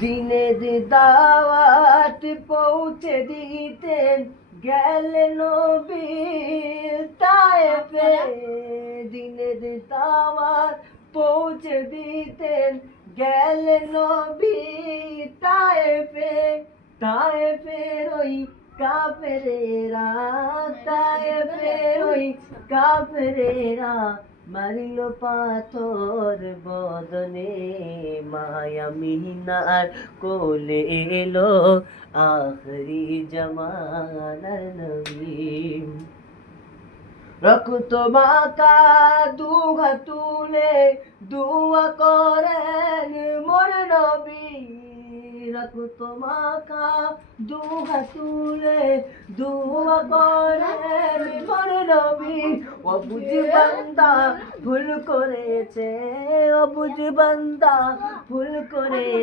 দিনের দাওয়াত পৌঁছে দিতেন গেলেন নবী তায়েফে। দিনের দাওয়াত পৌঁছে দিতেন গেলেন নবী তায়েফে। তায়েফের ওই কাফেরেরা, তায়েফের ওই কাফেরেরা মারিল পাথর বদনে। মায়া মিনার কোলে এলো আখরি জামানার নবী। রক্ত মাখা দুঘা তুলে দুয়া করেন মোর নবী। রক্ত মাখা দুঘা তুলে দুয়া করেন মোর নবী। অবুঝ বান্দা ভুল করেছে, অবুঝ বান্দা ভুল করেছে।